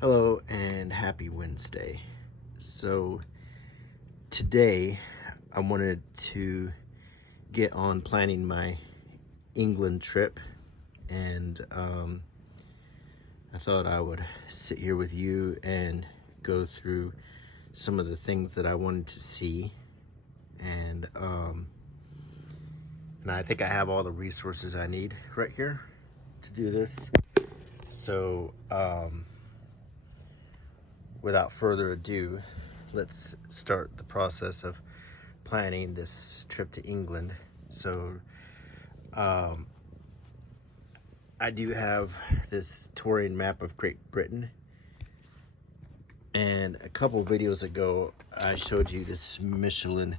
Hello and happy Wednesday. So today I wanted to get on planning my England trip, and I thought I would sit here with you and go through some of the things that I wanted to see, and I think I have all the resources I need right here to do this. So without further ado, let's start the process of planning this trip to England. So I do have this touring map of Great Britain, and a couple videos ago I showed you this Michelin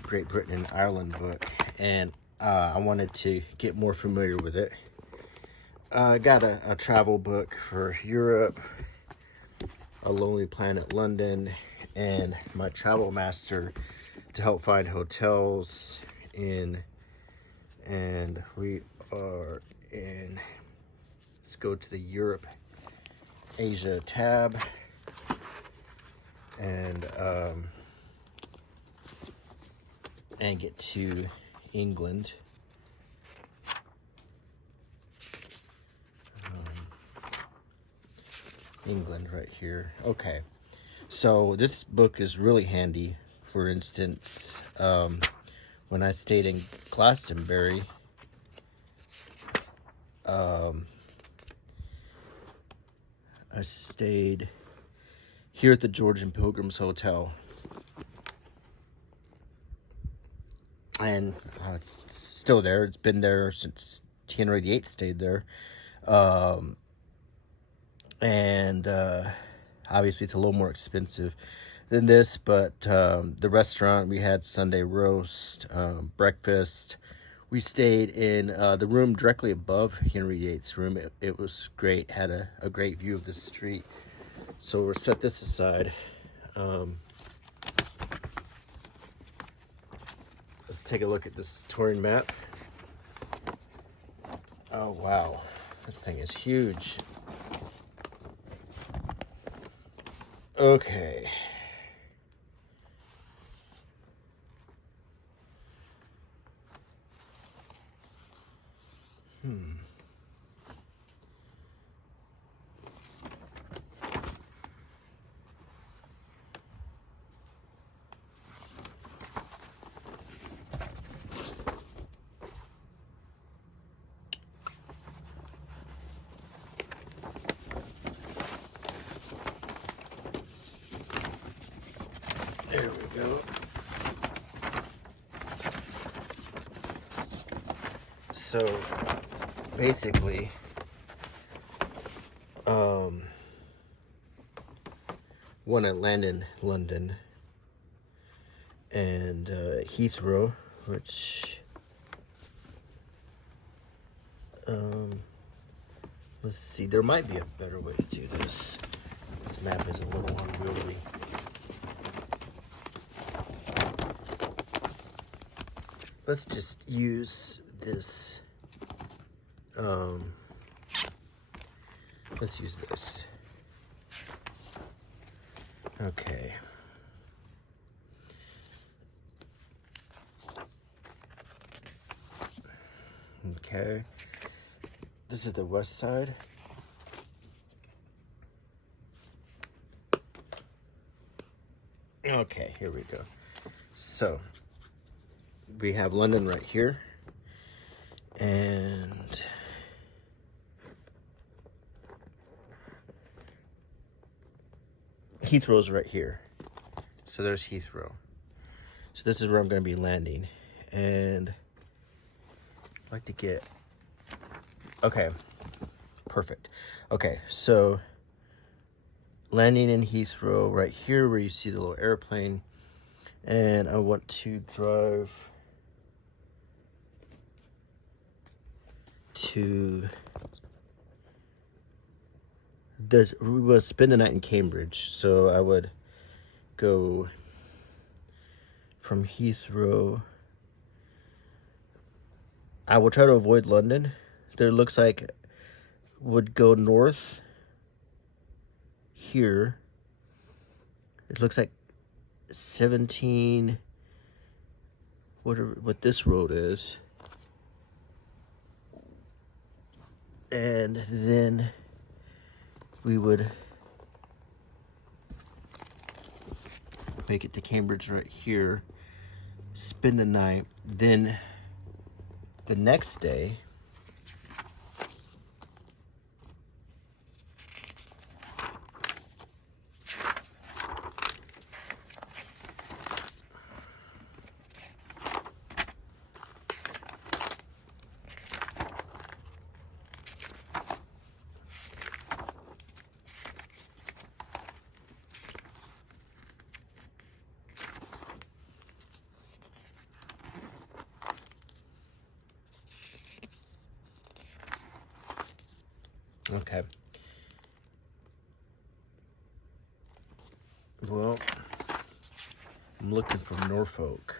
Great Britain and Ireland book, and I wanted to get more familiar with it. I got a travel book for Europe, A Lonely Planet London, and my travel master to help find hotels in, and we are in, let's go to the Europe Asia tab, and get to England. England right here. Okay, so this book is really handy. For instance, when I stayed in Glastonbury, I stayed here at the George and Pilgrims Hotel, and it's still there. It's been there since Henry VIII stayed there. And obviously it's a little more expensive than this, but the restaurant, we had Sunday roast, breakfast. We stayed in the room directly above Henry VIII's room. It was great, had a great view of the street. So we'll set this aside. Let's take a look at this touring map. Oh wow, this thing is huge. Okay. There we go. So basically, when I land in London and Heathrow, which let's see, there might be a better way to do this. This map is a little unwieldy. Let's just use this. Let's use this. Okay. Okay. This is the west side. Okay, here we go. So we have London right here, and Heathrow's right here. So there's Heathrow. So this is where I'm going to be landing, and I'd like to get, okay, perfect. Okay, so landing in Heathrow right here where you see the little airplane, and I want to drive to, we will spend the night in Cambridge, so I would go from Heathrow. I will try to avoid London. There looks like would go north here. It looks like 17, what this road is. And then we would make it to Cambridge right here, spend the night, then the next day okay. Well, I'm looking for Norfolk.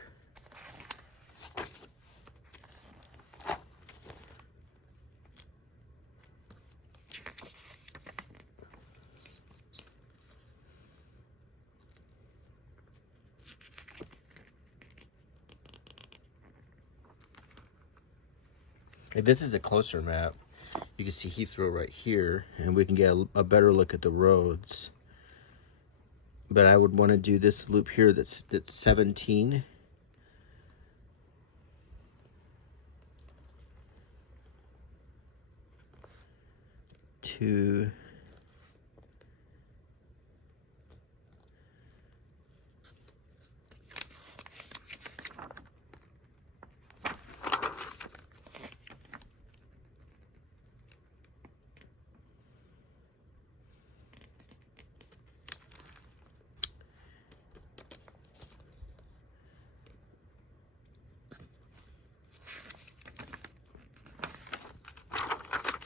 If this is a closer map, you can see Heathrow right here, and we can get a better look at the roads. But I would want to do this loop here that's 17. To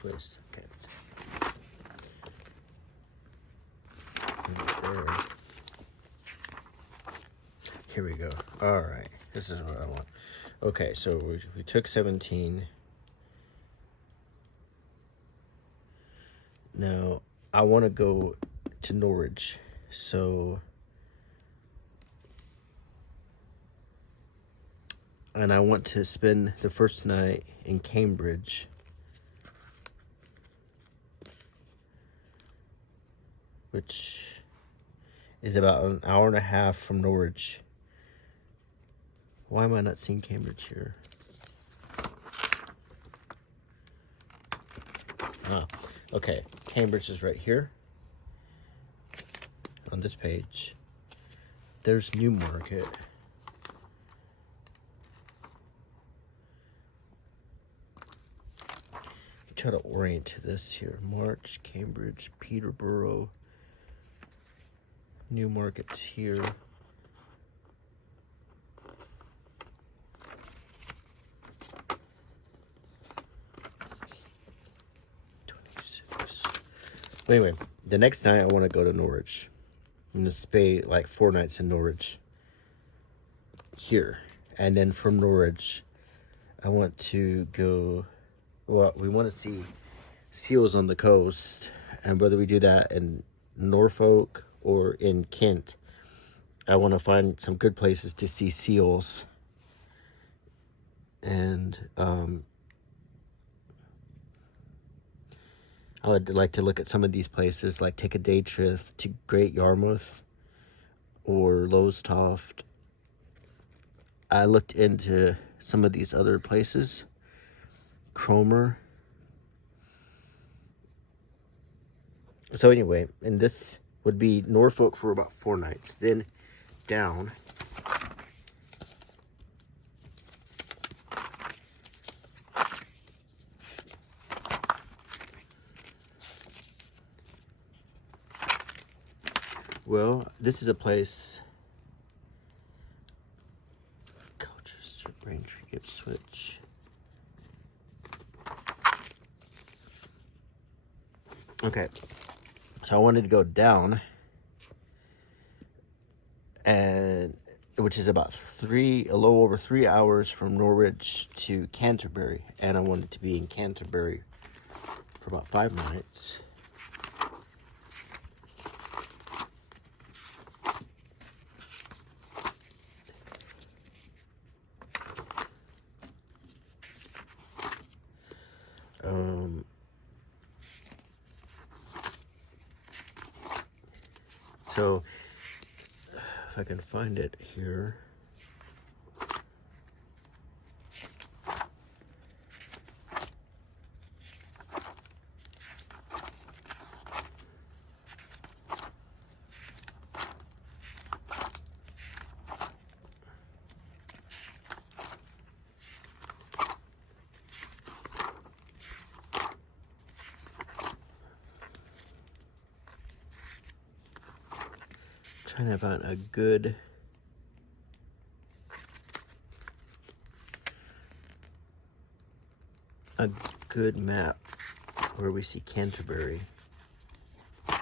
place. Okay. Right there. Here we go. All right. This is what I want. Okay, so we took 17. Now, I want to go to Norwich. So, and I want to spend the first night in Cambridge. Which is about an hour and a half from Norwich. Why am I not seeing Cambridge here? Okay. Cambridge is right here on this page. There's Newmarket. Try to orient this here. March, Cambridge, Peterborough. Newmarket's here. But anyway, the next night I want to go to Norwich. I'm going to stay like 4 nights in Norwich here. And then from Norwich, I want to go, well, we want to see seals on the coast. And whether we do that in Norfolk or in Kent, I want to find some good places to see seals. And I would like to look at some of these places, like take a day trip to Great Yarmouth or Lowestoft. I looked into some of these other places. Cromer. So anyway, and this would be Norfolk for about 4 nights. Then down. Well, this is a place. Colchester, Braintree, Ipswich. Okay, so I wanted to go down, and which is about a little over 3 hours from Norwich to Canterbury, and I wanted to be in Canterbury for about 5 nights. So if I can find it here. Trying to find a good map where we see Canterbury. I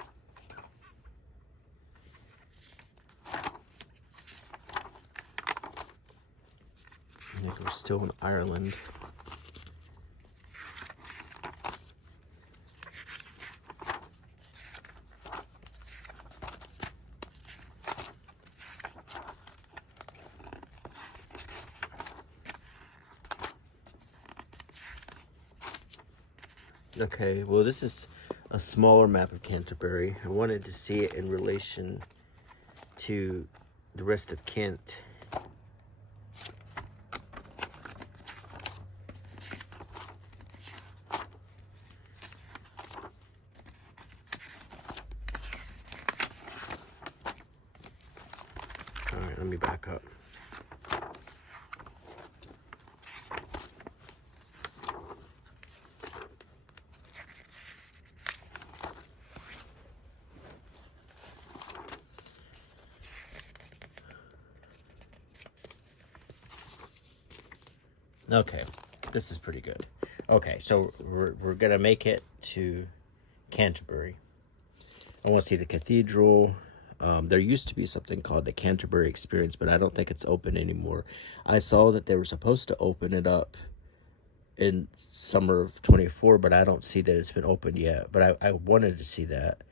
think we're still in Ireland. Okay, well, this is a smaller map of Canterbury. I wanted to see it in relation to the rest of Kent. All right, let me back up. Okay, this is pretty good. Okay, so we're gonna make it to Canterbury. I want to see the cathedral. There used to be something called the Canterbury Experience, but I don't think it's open anymore. I saw that they were supposed to open it up in summer of 24, but I don't see that it's been opened yet. But I wanted to see that.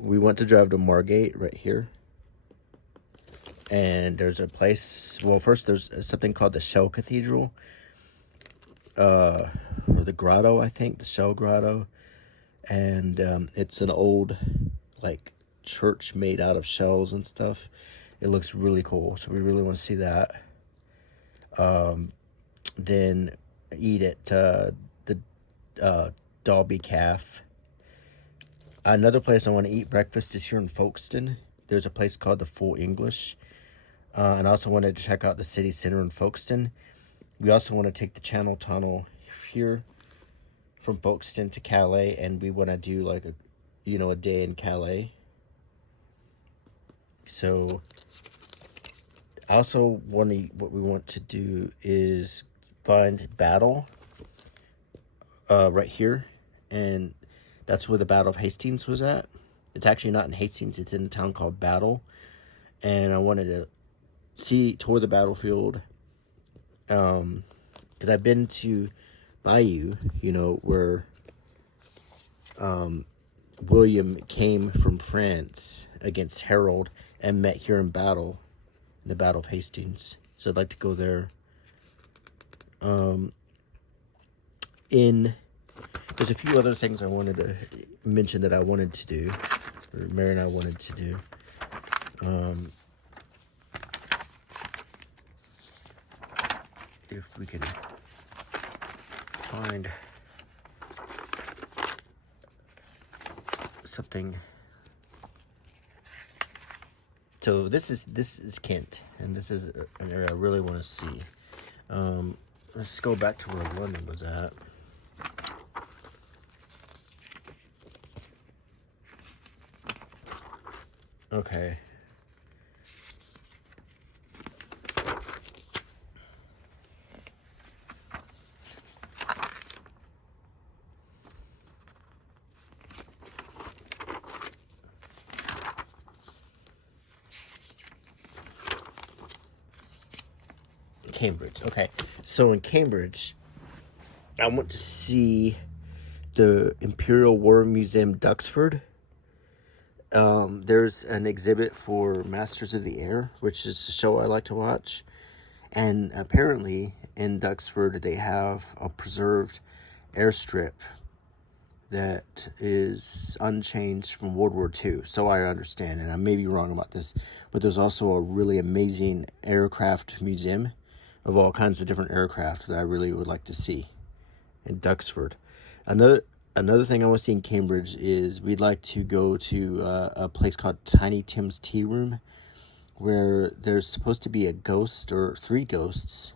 We went to drive to Margate right here. And there's a place, well, first there's something called the Shell Cathedral, or the Grotto, I think, the Shell Grotto. And it's an old, like, church made out of shells and stuff. It looks really cool, so we really want to see that. Then eat at the Dalby Calf. Another place I want to eat breakfast is here in Folkestone. There's a place called the Full English. And I also wanted to check out the city center in Folkestone. We also want to take the Channel Tunnel here from Folkestone to Calais, and we want to do like a day in Calais. So also what we want to do is find Battle right here, and that's where the Battle of Hastings was at. It's actually not in Hastings, it's in a town called Battle. And I wanted to tour the battlefield, because I've been to Bayeux, where William came from France against Harold and met here in battle, in the Battle of Hastings. So I'd like to go there. There's a few other things I wanted to mention that I wanted to do, or Mary and I wanted to do. If we can find something. So this is Kent, and this is an area I really want to see. Let's go back to where London was at. Okay. Cambridge. Okay, so in Cambridge, I want to see the Imperial War Museum, Duxford. There's an exhibit for Masters of the Air, which is a show I like to watch. And apparently in Duxford, they have a preserved airstrip that is unchanged from World War II. So I understand, and I may be wrong about this, but there's also a really amazing aircraft museum of all kinds of different aircraft that I really would like to see in Duxford. Another thing I want to see in Cambridge is we'd like to go to a place called Tiny Tim's Tea Room, where there's supposed to be a ghost or 3 ghosts,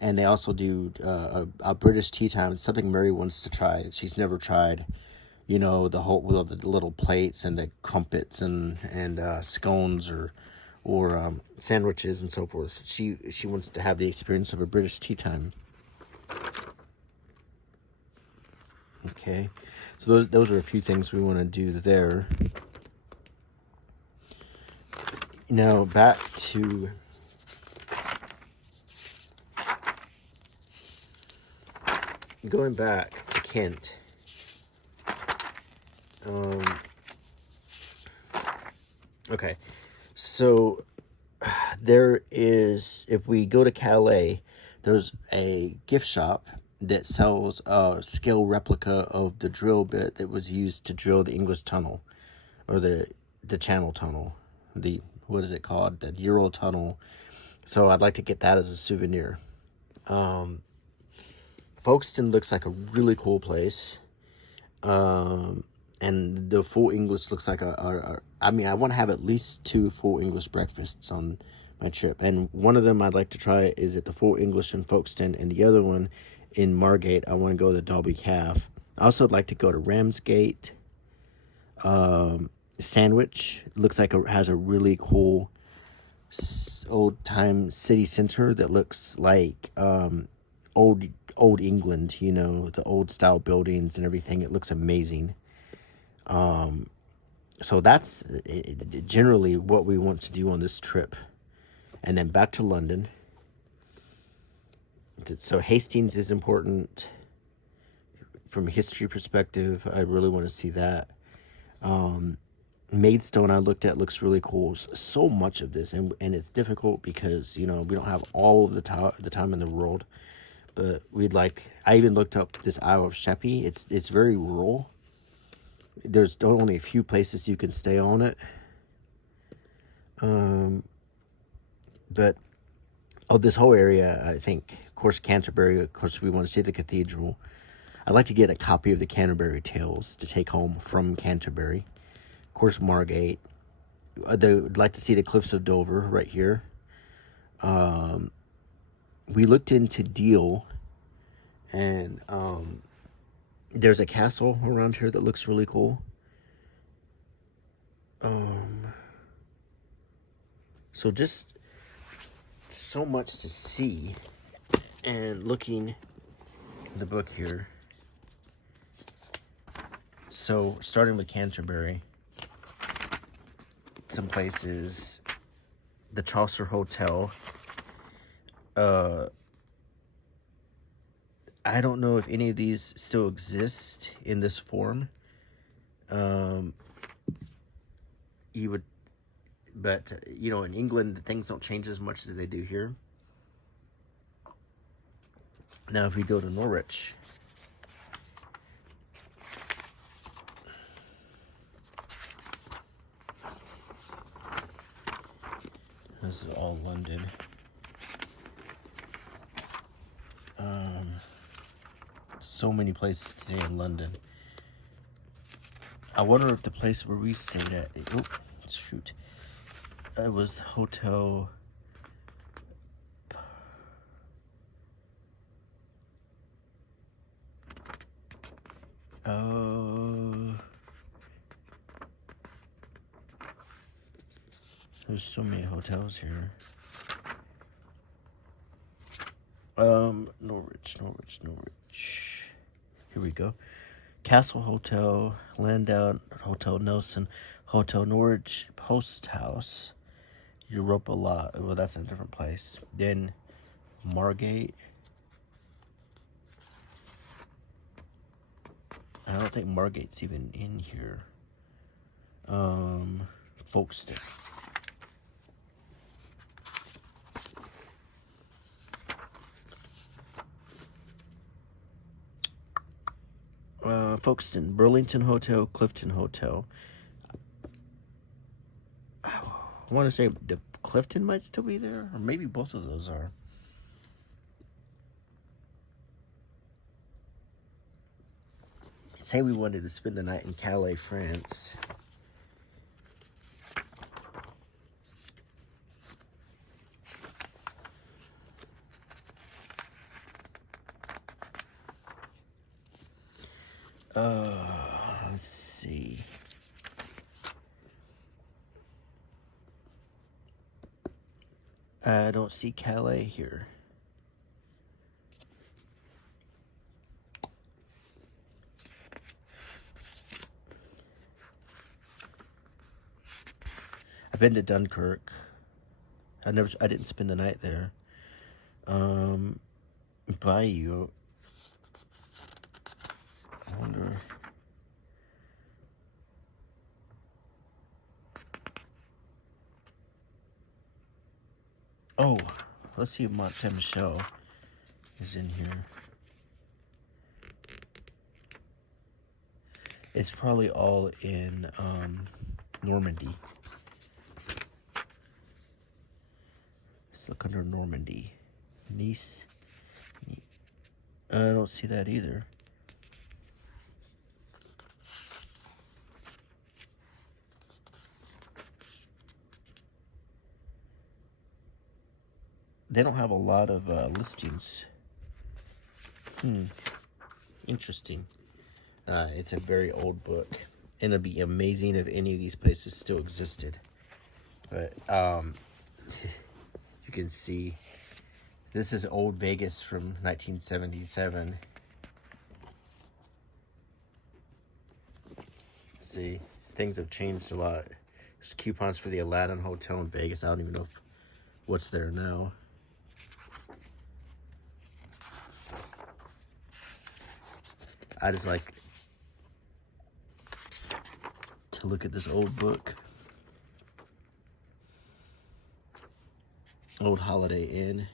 and they also do a British tea time. It's something Mary wants to try. She's never tried, the whole with the little plates and the crumpets and scones or sandwiches and so forth. She wants to have the experience of a British tea time. Okay, so those are a few things we want to do there. Now back to going back to Kent. Okay, so there is, if we go to Calais, there's a gift shop that sells a scale replica of the drill bit that was used to drill the English tunnel, or the Channel Tunnel, what is it called, the Euro Tunnel. So I'd like to get that as a souvenir. Folkestone looks like a really cool place, and the full English looks like I want to have at least 2 full English breakfasts on my trip, and one of them I'd like to try is at the Full English in Folkestone, and the other one in Margate, I want to go to the Dalby Calf. I also would like to go to Ramsgate. Sandwich looks like it has a really cool old-time city center that looks like old England, the old style buildings and everything. It looks amazing. So that's generally what we want to do on this trip. And then back to London. So Hastings is important from a history perspective. I really want to see that. Maidstone I looked at looks really cool. So much of this, and it's difficult because we don't have all of the time in the world. But I even looked up this Isle of Sheppey. It's very rural. There's only a few places you can stay on it. But this whole area, I think, of course, Canterbury, of course, we want to see the cathedral. I'd like to get a copy of the Canterbury Tales to take home from Canterbury. Of course, Margate. I'd like to see the Cliffs of Dover right here. We looked into Deal, and there's a castle around here that looks really cool. So just so much to see. And looking at the book here, so starting with Canterbury, some places, the Chaucer Hotel. I don't know if any of these still exist in this form. But in England, things don't change as much as they do here. Now, if we go to Norwich, this is all London. So many places to stay in London. I wonder if the place where we stayed at, it was Hotel there's so many hotels here. Norwich. Here we go. Castle Hotel, Landau Hotel Nelson, Hotel Norwich Post House, Europa Lot. Well, that's a different place. Then Margate. I don't think Margate's even in here. Folkestone. Folkestone, Burlington Hotel, Clifton Hotel. I want to say the Clifton might still be there, or maybe both of those are. Say we wanted to spend the night in Calais, France. Let's see. I don't see Calais here. I've been to Dunkirk. I didn't spend the night there. Bayou. I wonder. Oh, let's see if Mont Saint Michel is in here. It's probably all in Normandy. Let's look under Normandy. Nice. I don't see that either. They don't have a lot of listings. Interesting. It's a very old book, and it'd be amazing if any of these places still existed. But you can see this is Old Vegas from 1977. See, things have changed a lot. There's coupons for the Aladdin Hotel in Vegas. I don't even know what's there now. I just like to look at this old book. Old Holiday Inn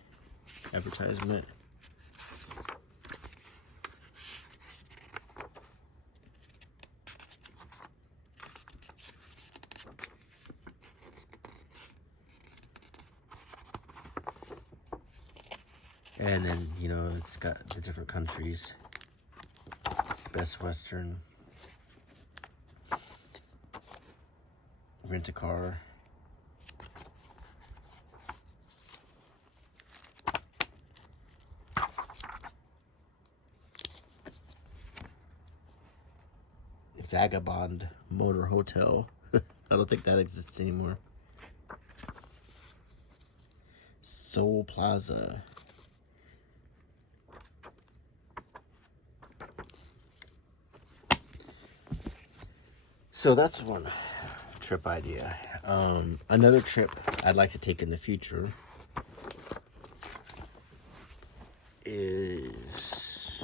advertisement. And then, you know, it's got the different countries. Best Western. Rent a car. Vagabond Motor Hotel. I don't think that exists anymore. Seoul Plaza. So that's one trip idea. Another trip I'd like to take in the future is,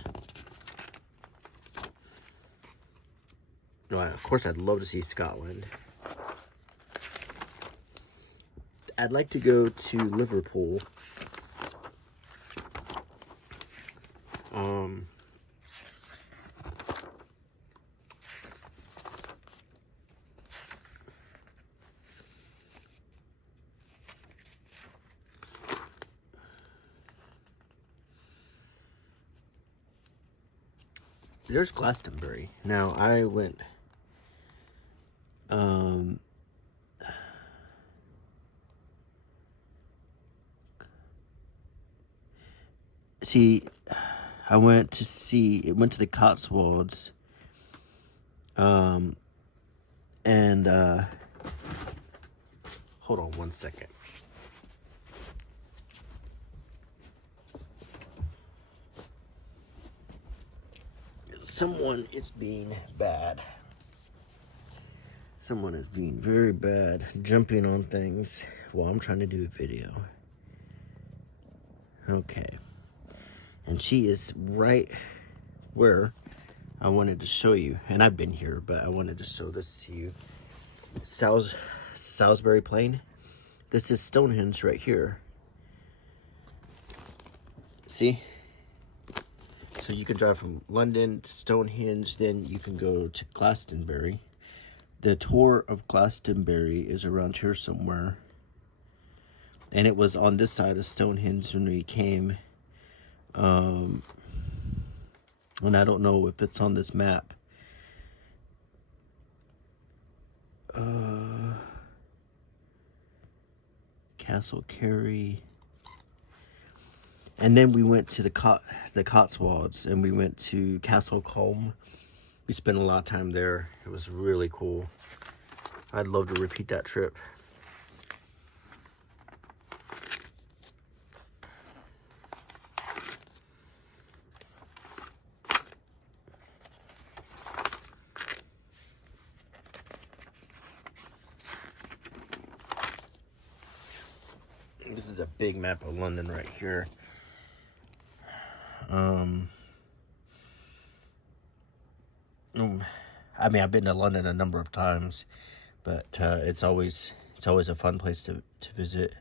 well, of course I'd love to see Scotland. I'd like to go to Liverpool. There's Glastonbury. Now, I went, see, I went to the Cotswolds, and, hold on one second. Someone is being bad. Someone is being very bad, jumping on things while I'm trying to do a video. Okay. And she is right where I wanted to show you. And I've been here, but I wanted to show this to you. Salisbury Plain. This is Stonehenge right here. See? So you can drive from London to Stonehenge, then you can go to Glastonbury. The tour of Glastonbury is around here somewhere. And it was on this side of Stonehenge when we came. And I don't know if it's on this map. Castle Carey. And then we went to the Cotswolds, and we went to Castle Combe. We spent a lot of time there. It was really cool. I'd love to repeat that trip. This is a big map of London right here. I mean, I've been to London a number of times, but it's always a fun place to visit.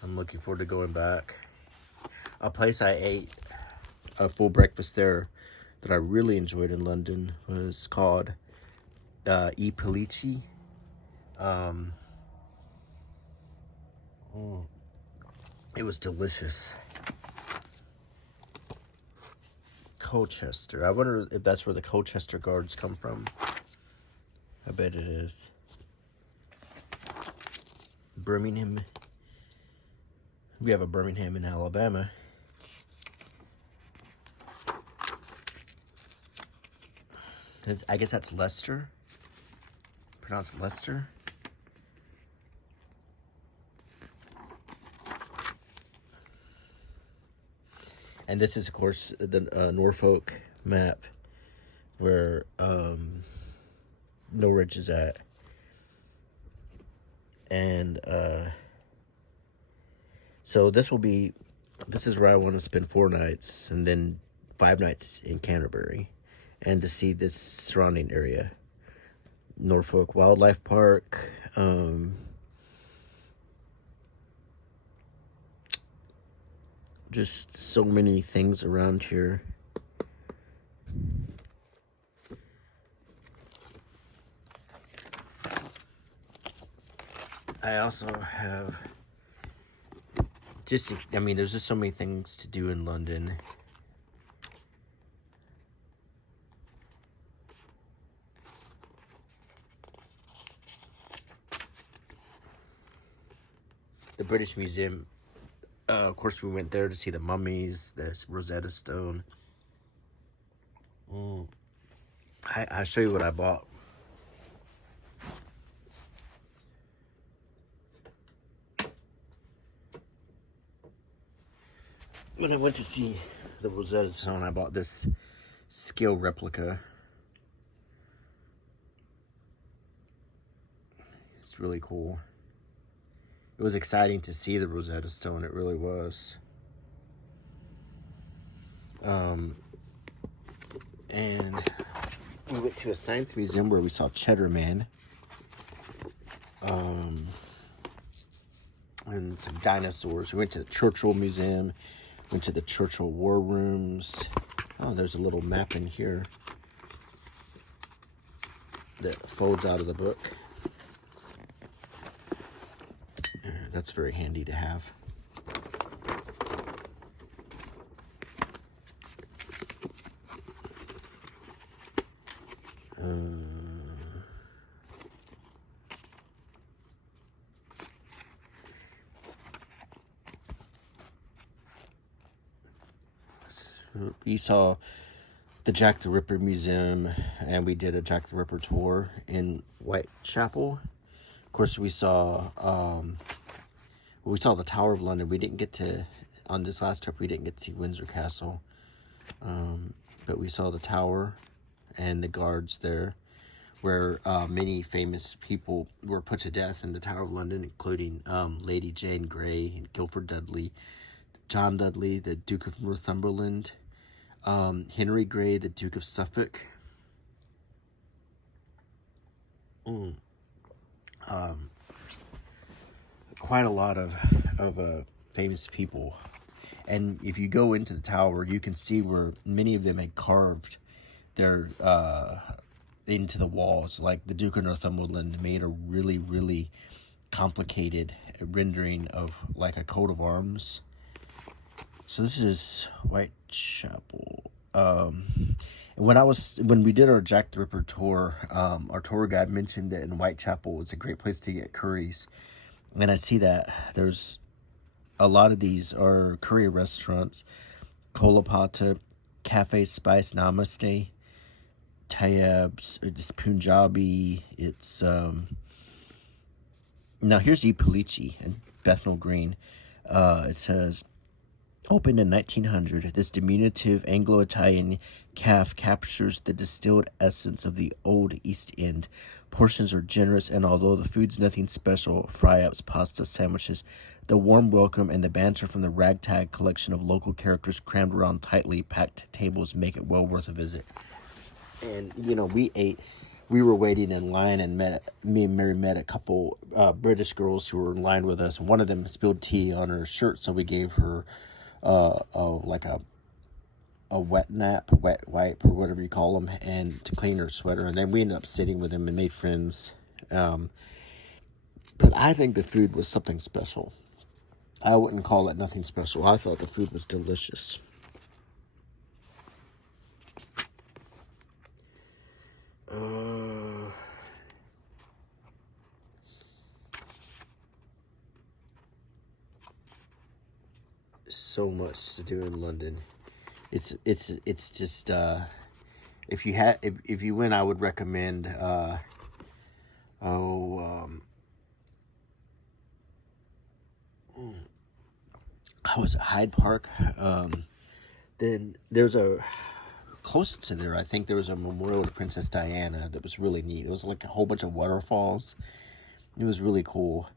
I'm looking forward to going back. A place I ate a full breakfast there that I really enjoyed in London was called I Polici. It was delicious. Colchester. I wonder if that's where the Colchester Guards come from. I bet it is. Birmingham. We have a Birmingham in Alabama. I guess that's Leicester. Pronounced Leicester. And this is, of course, the Norfolk map where Norwich is at. And so this is where I want to spend 4 nights and then 5 nights in Canterbury, and to see this surrounding area. Norfolk Wildlife Park, just so many things around here. I also have there's just so many things to do in London. The British Museum, of course, we went there to see the mummies, the Rosetta Stone. I'll show you what I bought. When I went to see the Rosetta Stone, I bought this scale replica. It's really cool. It was exciting to see the Rosetta Stone. It really was. And we went to a science museum where we saw Cheddar Man. And some dinosaurs. We went to the Churchill Museum. Went to the Churchill War Rooms. Oh, there's a little map in here that folds out of the book. That's very handy to have. We saw the Jack the Ripper Museum, and we did a Jack the Ripper tour in Whitechapel. Of course, we saw the Tower of London. We didn't get to, on this last trip, we didn't get to see Windsor Castle. But we saw the Tower and the guards there, where many famous people were put to death in the Tower of London, including Lady Jane Grey, Guilford Dudley, John Dudley, the Duke of Northumberland, Henry Grey, the Duke of Suffolk. quite a lot of famous people. And if you go into the tower, you can see where many of them had carved their into the walls. Like the Duke of Northumberland made a really, really complicated rendering of like a coat of arms. So this is Whitechapel. When we did our Jack the Ripper tour, our tour guide mentioned that in Whitechapel it's a great place to get curries. And I see that there's a lot of these are curry restaurants. Kolapata, Cafe Spice Namaste, Tayyab's, it's Punjabi. It's now here's Ipalichi in Bethnal Green. It says, opened in 1900, this diminutive Anglo-Italian cafe captures the distilled essence of the old East End. Portions are generous, and although the food's nothing special, fry-ups, pasta, sandwiches, the warm welcome and the banter from the ragtag collection of local characters crammed around tightly packed tables make it well worth a visit. And, you know, we were waiting in line, and me and Mary met a couple British girls who were in line with us. One of them spilled tea on her shirt, so we gave her like a wet wipe, or whatever you call them, and to clean her sweater. And then we ended up sitting with them and made friends. But I think the food was something special. I wouldn't call it nothing special. I thought the food was delicious. So much to do in London. It's just if you win, I would recommend I was at Hyde Park. Then there's a close to there, I think there was a memorial to Princess Diana that was really neat. It was like a whole bunch of waterfalls. It was really cool.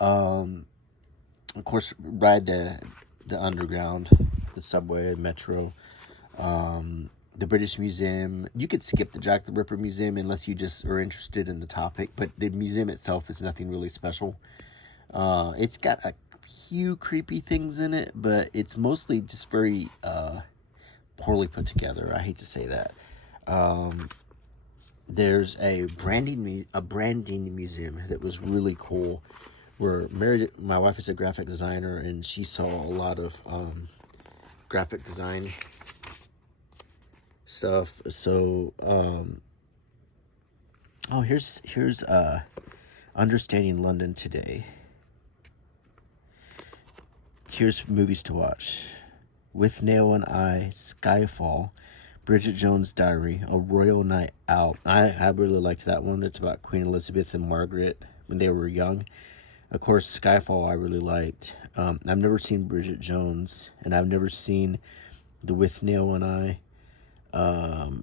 Of course, ride the underground, the subway, metro, the British Museum. You could skip the Jack the Ripper Museum unless you just are interested in the topic, but the museum itself is nothing really special. It's got a few creepy things in it, but it's mostly just very poorly put together. I hate to say that. There's a branding museum that was really cool, where my wife is a graphic designer, and she saw a lot of graphic design stuff. So here's Understanding London Today. Here's movies to watch: With Nail and I, Skyfall, Bridget Jones' Diary, A Royal Night Out. I really liked that one. It's about Queen Elizabeth and Margaret when they were young. Of course, Skyfall I really liked. I've never seen Bridget Jones, and I've never seen the With Nail and I. Of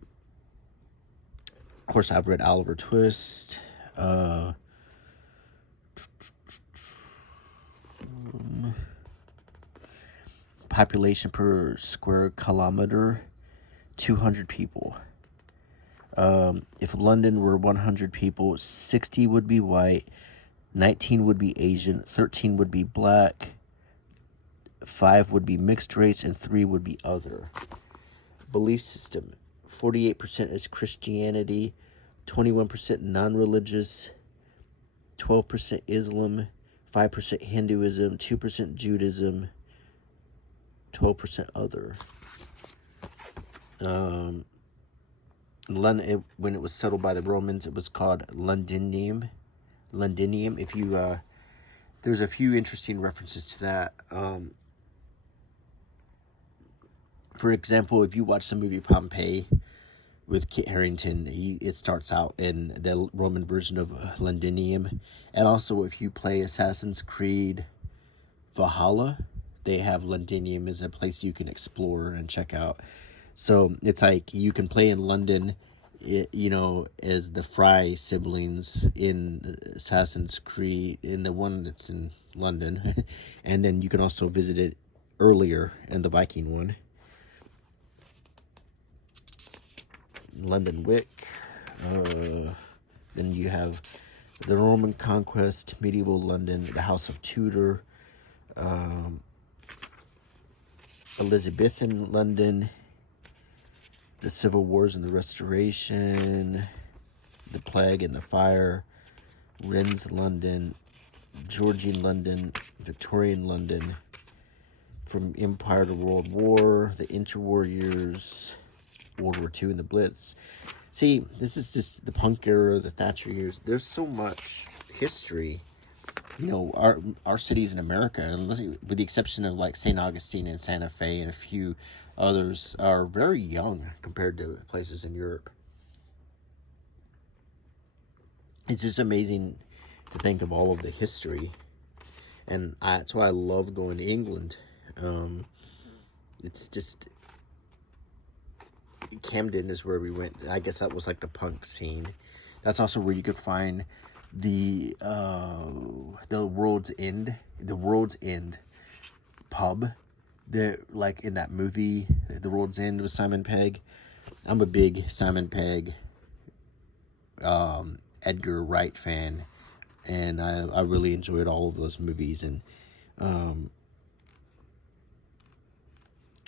course, I've read Oliver Twist. Population per square kilometer, 200 people. If London were 100 people, 60 would be white, 19 would be Asian, 13 would be black, 5 would be mixed race, and 3 would be other. Belief system: 48% is Christianity, 21% non-religious, 12% Islam, 5% Hinduism, 2% Judaism, 12% other. London, when it was settled by the Romans, it was called Londinium. If you there's a few interesting references to that. For example, if you watch the movie Pompeii with Kit Harington, it starts out in the Roman version of Londinium. And also, if you play Assassin's Creed Valhalla, they have Londinium as a place you can explore and check out. So it's like you can play in London, as the Fry siblings in Assassin's Creed, in the one that's in London. And then you can also visit it earlier in the Viking one. London Wick. Then you have the Norman Conquest, medieval London, the House of Tudor, Elizabethan London, the Civil Wars and the Restoration, the Plague and the Fire, Wren's London, Georgian London, Victorian London, from Empire to World War, the interwar years, World War II and the Blitz. See, this is just the punk era, the Thatcher years. There's so much history. You know, our cities in America, unless, with the exception of like St. Augustine and Santa Fe and a few others, are very young compared to places in Europe. It's just amazing to think of all of the history, and that's why I love going to England. It's just, Camden is where we went. I guess that was like the punk scene. That's also where you could find the World's End pub, that, like in that movie, The World's End with Simon Pegg. I'm a big Simon Pegg, Edgar Wright fan, and I really enjoyed all of those movies. And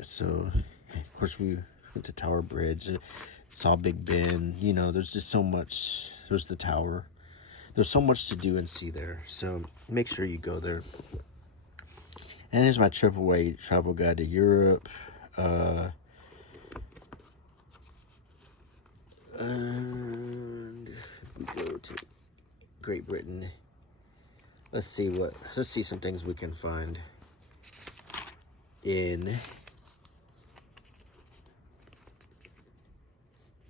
so, of course, we went to Tower Bridge, saw Big Ben. You know, there's just so much. There's the Tower. There's so much to do and see there. So make sure you go there. And here's my AAA travel guide to Europe. And we go to Great Britain. Let's see some things we can find in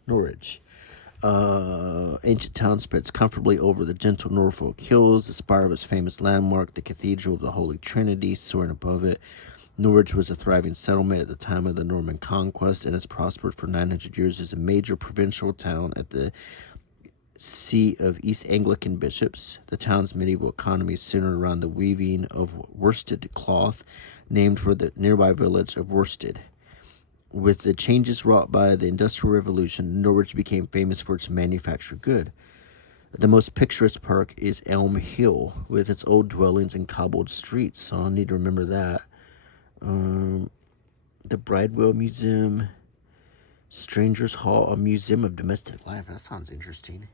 Norwich. Ancient town spreads comfortably over the gentle Norfolk hills. The spire of its famous landmark, the Cathedral of the Holy Trinity, soaring above it. Norwich was a thriving settlement at the time of the Norman Conquest and has prospered for 900 years as a major provincial town at the seat of East Anglican bishops. The town's medieval economy is centered around the weaving of worsted cloth, named for the nearby village of Worsted. With the changes wrought by the Industrial Revolution, Norwich became famous for its manufactured good. The most picturesque park is Elm Hill, with its old dwellings and cobbled streets, so I'll need to remember that. The Bridewell Museum, Strangers Hall, a museum of domestic life. That sounds interesting.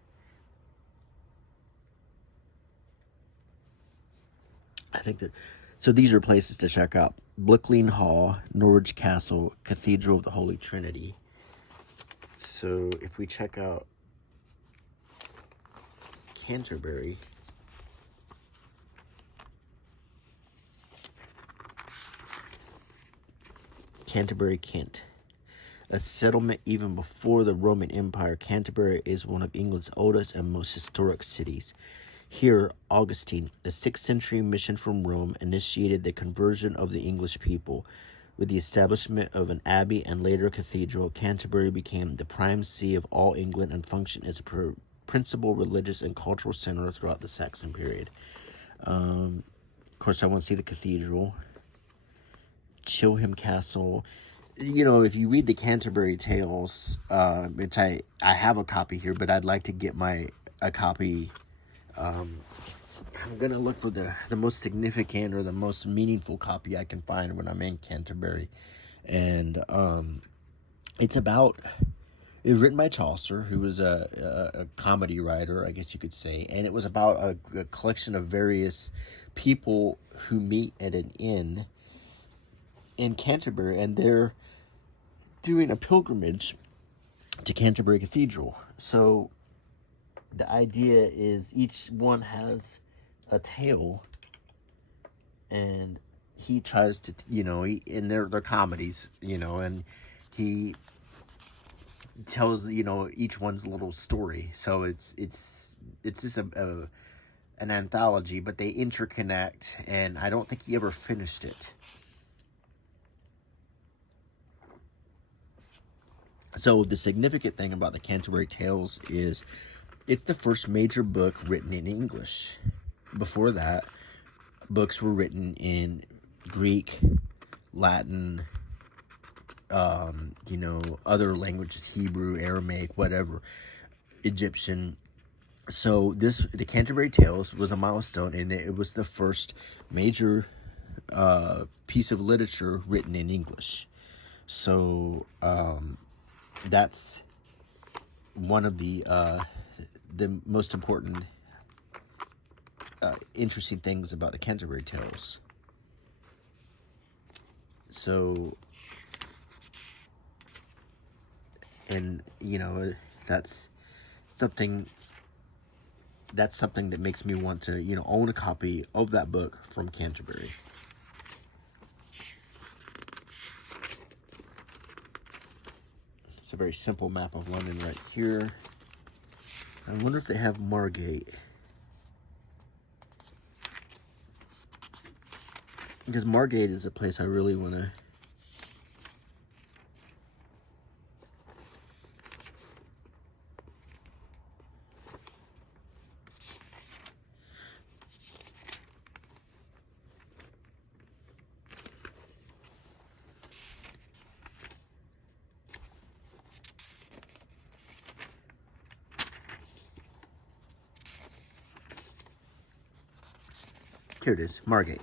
I think that, so these are places to check out. Blickling Hall, Norwich Castle, Cathedral of the Holy Trinity. So if we check out Canterbury, Kent. A settlement even before the Roman Empire, Canterbury is one of England's oldest and most historic cities. Here, Augustine, a 6th century mission from Rome, initiated the conversion of the English people. With the establishment of an abbey and later cathedral, Canterbury became the prime see of all England and functioned as a principal religious and cultural center throughout the Saxon period. Of course, I want to see the cathedral. Chilham Castle. You know, if you read the Canterbury Tales, which I have a copy here, but I'd like to get a copy. I'm going to look for the most significant or the most meaningful copy I can find when I'm in Canterbury. And it was written by Chaucer, who was a comedy writer, I guess you could say. And it was about a collection of various people who meet at an inn in Canterbury, and they're doing a pilgrimage to Canterbury Cathedral. So the idea is each one has a tale, and he tries to, and they're comedies, and he tells, each one's little story. So it's just an anthology, but they interconnect, and I don't think he ever finished it. So the significant thing about the Canterbury Tales is it's the first major book written in English. Before that, books were written in Greek, Latin, other languages, Hebrew, Aramaic, whatever, Egyptian. So the Canterbury Tales was a milestone, and it was the first major piece of literature written in English. So that's one of the most important, interesting things about the Canterbury Tales. So, and that's something that makes me want to own a copy of that book from Canterbury. It's a very simple map of London right here. I wonder if they have Margate. Because Margate is a place I really want to... Here it is, Margate.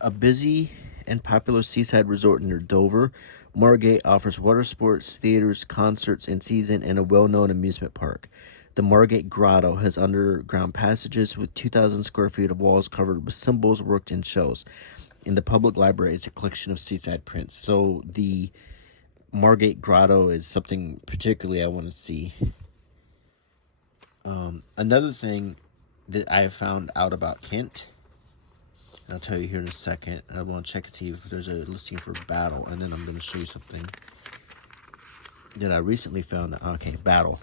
A busy and popular seaside resort near Dover, Margate offers water sports, theaters, concerts in season, and a well-known amusement park. The Margate Grotto has underground passages with 2,000 square feet of walls covered with symbols worked in shells. In the public library is a collection of seaside prints. So the Margate Grotto is something particularly I want to see. Another thing that I have found out about Kent, I'll tell you here in a second. I want to check and see if there's a listing for Battle, and then I'm going to show you something that I recently found. Okay, Battle.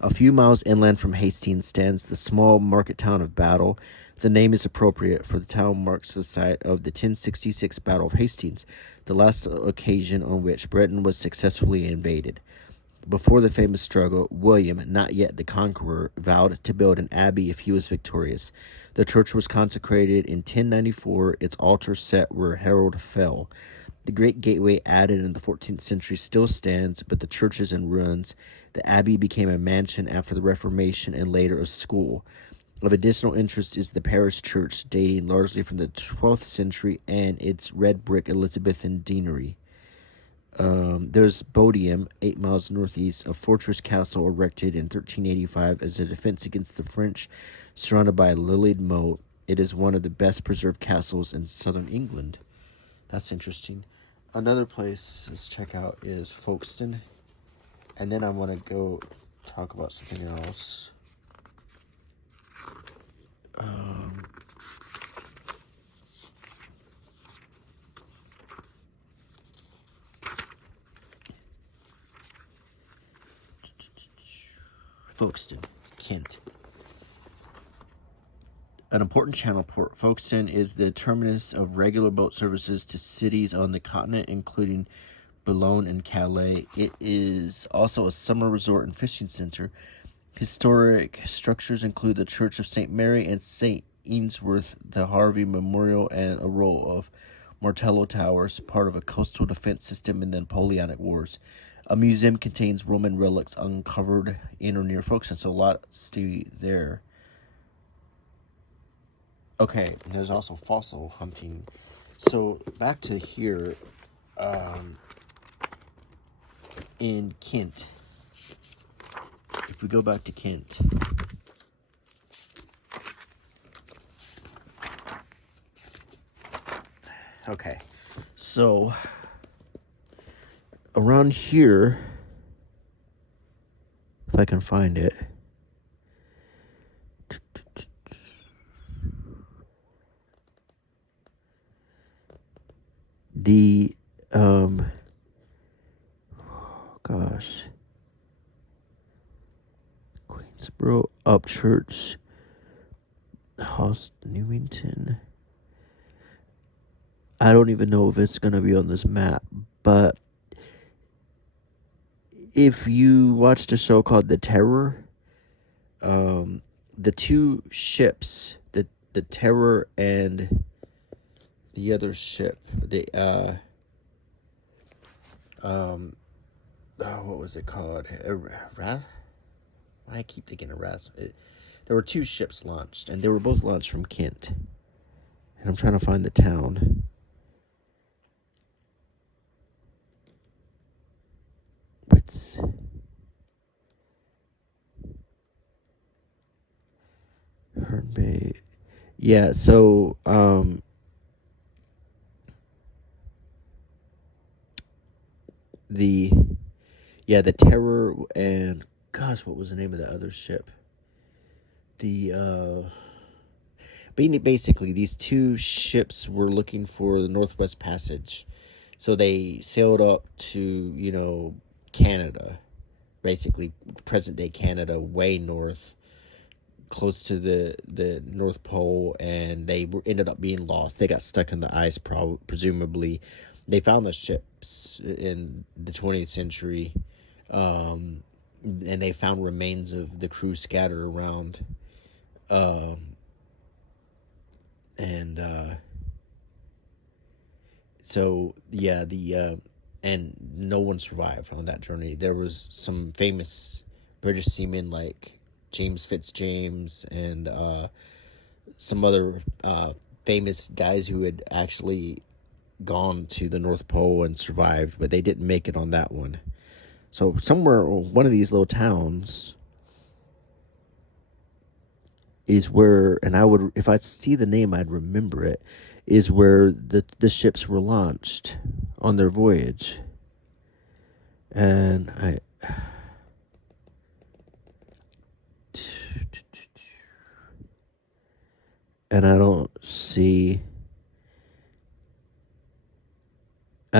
A few miles inland from Hastings stands the small market town of Battle. The name is appropriate, for the town marks the site of the 1066 Battle of Hastings, the last occasion on which Britain was successfully invaded. Before the famous struggle, William, not yet the conqueror, vowed to build an abbey if he was victorious. The church was consecrated in 1094, its altar set where Harold fell. The great gateway added in the 14th century still stands, but the church is in ruins. The abbey became a mansion after the Reformation and later a school. Of additional interest is the parish church, dating largely from the 12th century, and its red brick Elizabethan deanery. There's Bodiam, 8 miles northeast, a fortress castle erected in 1385 as a defense against the French, surrounded by a lilied moat. It is one of the best preserved castles in southern England. That's interesting. Another place let's check out is Folkestone, and then I want to go talk about something else. Folkestone, Kent. An important channel port, Folkestone is the terminus of regular boat services to cities on the continent, including Boulogne and Calais. It is also a summer resort and fishing center. Historic structures include the Church of St. Mary and St. Eansworth, the Harvey Memorial, and a row of Martello Towers, part of a coastal defense system in the Napoleonic Wars. A museum contains Roman relics uncovered in or near Folkestone, so a lot to do there. Okay, there's also fossil hunting. So back to here, in Kent. If we go back to Kent, okay, so around here, if I can find it, the gosh, Queensboro, Upchurch, House, Newington. I don't even know if it's gonna be on this map, but if you watched a show called The Terror, the two ships, the Terror and the other ship, what was it called? I keep thinking Erasmus. there were 2 ships launched, and they were both launched from Kent. And I'm trying to find the town. What's Herne Bay? Yeah, so the Terror, and gosh, what was the name of the other ship? Basically, these 2 ships were looking for the Northwest Passage, so they sailed up to Canada, basically present day Canada, way north, close to the North Pole, and they ended up being lost. They got stuck in the ice, presumably. They found the ships in the 20th century, and they found remains of the crew scattered around. So yeah, and no one survived on that journey. There was some famous British seamen like James Fitzjames and some other famous guys who had actually gone to the North Pole and survived, but they didn't make it on that one. So somewhere, one of these little towns is where, and if I see the name, I'd remember it, is where the ships were launched on their voyage. And I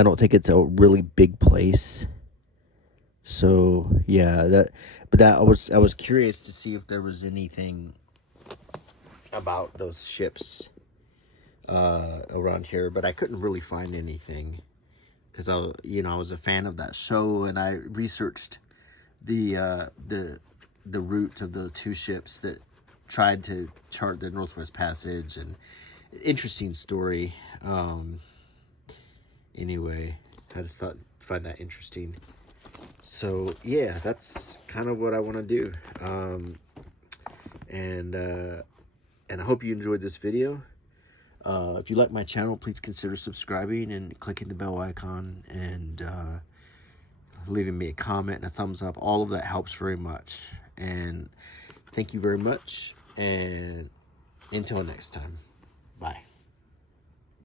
don't think it's a really big place. So yeah, I was curious to see if there was anything about those ships around here, but I couldn't really find anything, because I was a fan of that show, and I researched the route of the 2 ships that tried to chart the Northwest Passage, and interesting story. Anyway, I just find that interesting. So yeah, that's kind of what I want to do. And I hope you enjoyed this video. If you like my channel, please consider subscribing and clicking the bell icon, and leaving me a comment and a thumbs up. All of that helps very much. And thank you very much. And until next time, bye.